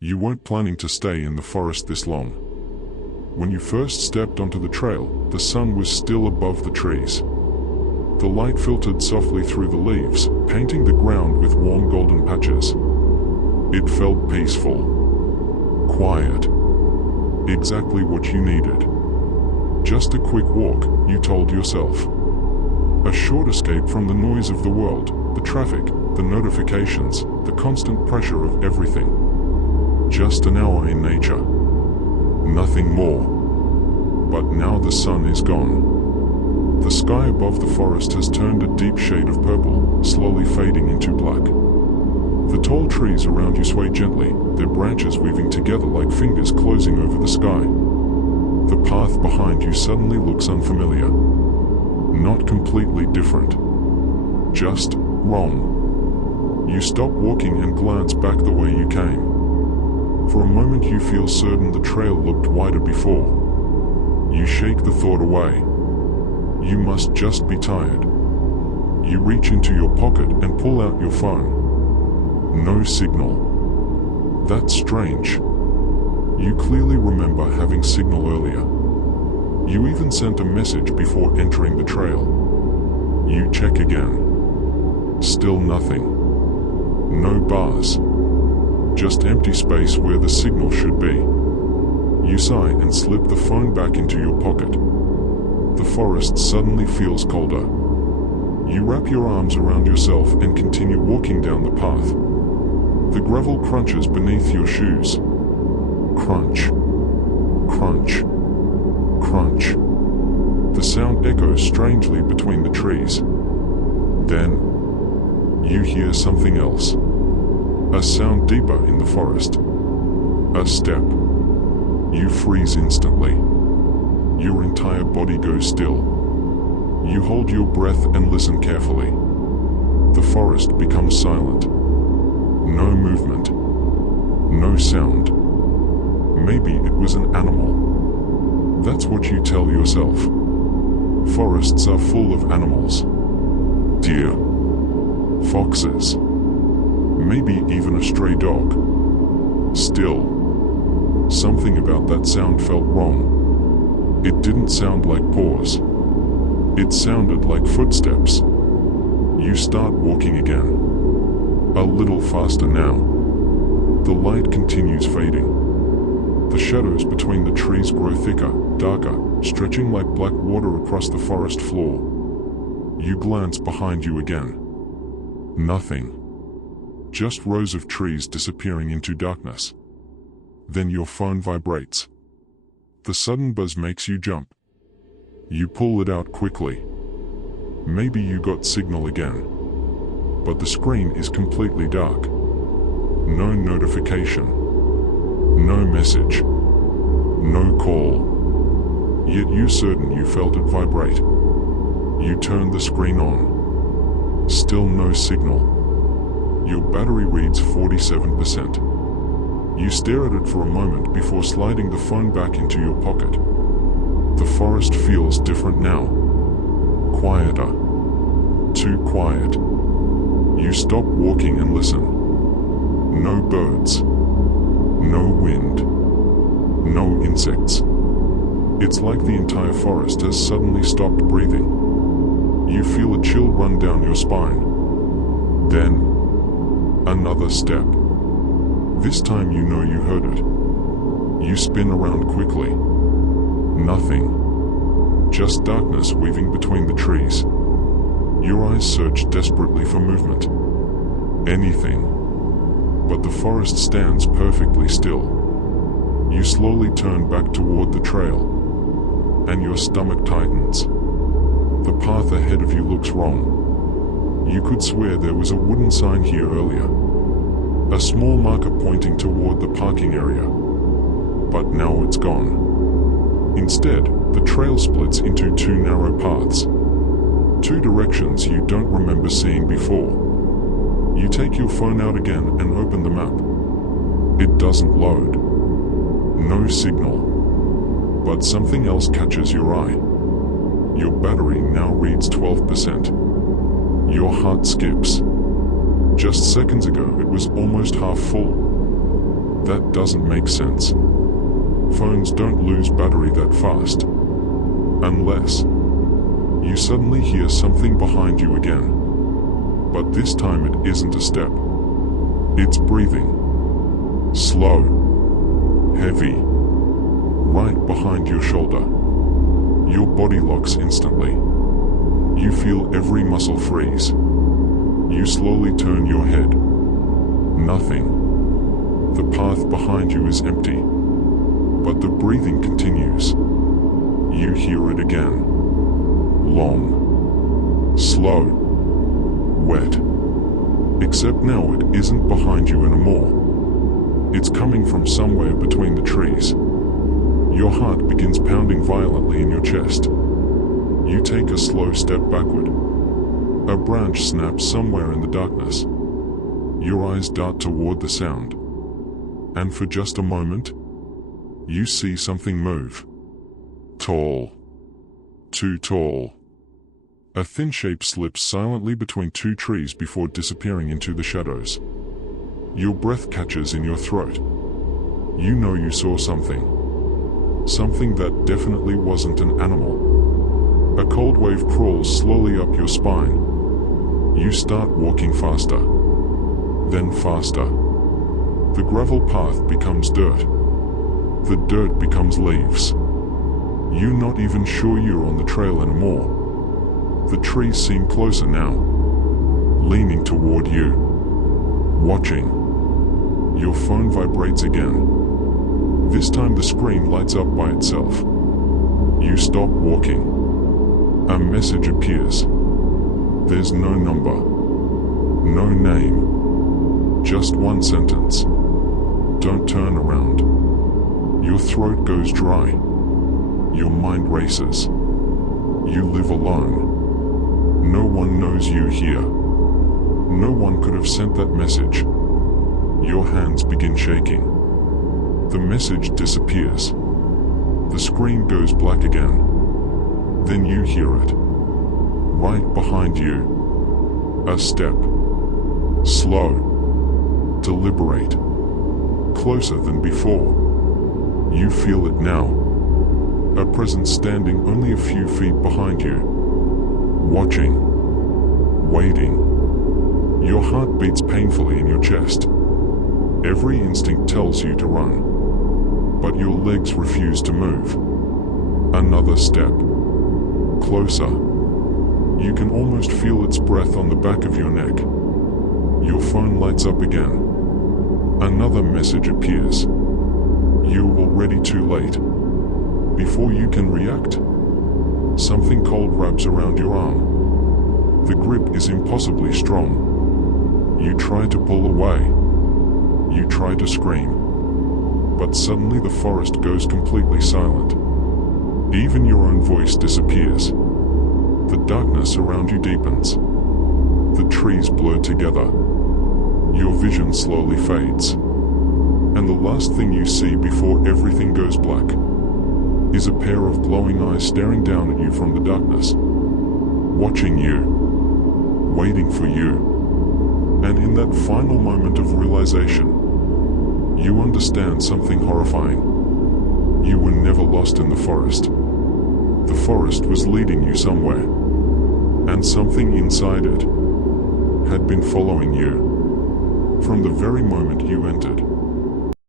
You weren't planning to stay in the forest this long. When you first stepped onto the trail, the sun was still above the trees. The light filtered softly through the leaves, painting the ground with warm golden patches. It felt peaceful. Quiet. Exactly what you needed. Just a quick walk, you told yourself. A short escape from the noise of the world, the traffic, the notifications, the constant pressure of everything. Just an hour in nature. Nothing more. But now the sun is gone. The sky above the forest has turned a deep shade of purple, slowly fading into black. The tall trees around you sway gently, their branches weaving together like fingers closing over the sky. The path behind you suddenly looks unfamiliar. Not completely different. Just wrong. You stop walking and glance back the way you came. For a moment you feel certain the trail looked wider before. You shake the thought away. You must just be tired. You reach into your pocket and pull out your phone. No signal. That's strange. You clearly remember having signal earlier. You even sent a message before entering the trail. You check again. Still nothing. No bars. Just empty space where the signal should be. You sigh and slip the phone back into your pocket. The forest suddenly feels colder. You wrap your arms around yourself and continue walking down the path. The gravel crunches beneath your shoes. Crunch. Crunch. Crunch. The sound echoes strangely between the trees. Then, you hear something else. A sound deeper in the forest. A step. You freeze instantly. Your entire body goes still. You hold your breath and listen carefully. The forest becomes silent. No movement. No sound. Maybe it was an animal. That's what you tell yourself. Forests are full of animals. Deer. Foxes. Maybe even a stray dog. Still, something about that sound felt wrong. It didn't sound like paws. It sounded like footsteps. You start walking again. A little faster now. The light continues fading. The shadows between the trees grow thicker, darker, stretching like black water across the forest floor. You glance behind you again. Nothing. Just rows of trees disappearing into darkness. Then your phone vibrates. The sudden buzz makes you jump. You pull it out quickly. Maybe you got signal again. But the screen is completely dark. No notification. No message. No call. Yet you're certain you felt it vibrate. You turn the screen on. Still no signal. Your battery reads 47%. You stare at it for a moment before sliding the phone back into your pocket. The forest feels different now. Quieter. Too quiet. You stop walking and listen. No birds. No wind. No insects. It's like the entire forest has suddenly stopped breathing. You feel a chill run down your spine. Then, another step. This time you know you heard it. You spin around quickly. Nothing. Just darkness weaving between the trees. Your eyes search desperately for movement. Anything. But the forest stands perfectly still. You slowly turn back toward the trail. And your stomach tightens. The path ahead of you looks wrong. You could swear there was a wooden sign here earlier. A small marker pointing toward the parking area. But now it's gone. Instead, the trail splits into two narrow paths. Two directions you don't remember seeing before. You take your phone out again and open the map. It doesn't load. No signal. But something else catches your eye. Your battery now reads 12%. Your heart skips. Just seconds ago it was almost half full. That doesn't make sense. Phones don't lose battery that fast. Unless you suddenly hear something behind you again. But this time it isn't a step. It's breathing. Slow. Heavy. Right behind your shoulder. Your body locks instantly. You feel every muscle freeze. You slowly turn your head. Nothing. The path behind you is empty. But the breathing continues. You hear it again. Long. Slow. Wet. Except now it isn't behind you anymore. It's coming from somewhere between the trees. Your heart begins pounding violently in your chest. You take a slow step backward. A branch snaps somewhere in the darkness. Your eyes dart toward the sound. And for just a moment, you see something move. Tall. Too tall. A thin shape slips silently between two trees before disappearing into the shadows. Your breath catches in your throat. You know you saw something. Something that definitely wasn't an animal. A cold wave crawls slowly up your spine. You start walking faster. Then faster. The gravel path becomes dirt. The dirt becomes leaves. You're not even sure you're on the trail anymore. The trees seem closer now. Leaning toward you. Watching. Your phone vibrates again. This time the screen lights up by itself. You stop walking. A message appears. There's no number. No name. Just one sentence. Don't turn around. Your throat goes dry. Your mind races. You live alone. No one knows you here. No one could have sent that message. Your hands begin shaking. The message disappears. The screen goes black again. Then you hear it. Right behind you. A step. Slow. Deliberate. Closer than before. You feel it now. A presence standing only a few feet behind you. Watching. Waiting. Your heart beats painfully in your chest. Every instinct tells you to run. But your legs refuse to move. Another step. Closer. You can almost feel its breath on the back of your neck. Your phone lights up again. Another message appears. You're already too late. Before you can react, something cold wraps around your arm. The grip is impossibly strong. You try to pull away. You try to scream. But suddenly the forest goes completely silent. Even your own voice disappears. The darkness around you deepens. The trees blur together. Your vision slowly fades. And the last thing you see before everything goes black is a pair of glowing eyes staring down at you from the darkness. Watching you. Waiting for you. And in that final moment of realization, you understand something horrifying. You were never lost in the forest. The forest was leading you somewhere. And something inside it had been following you from the very moment you entered.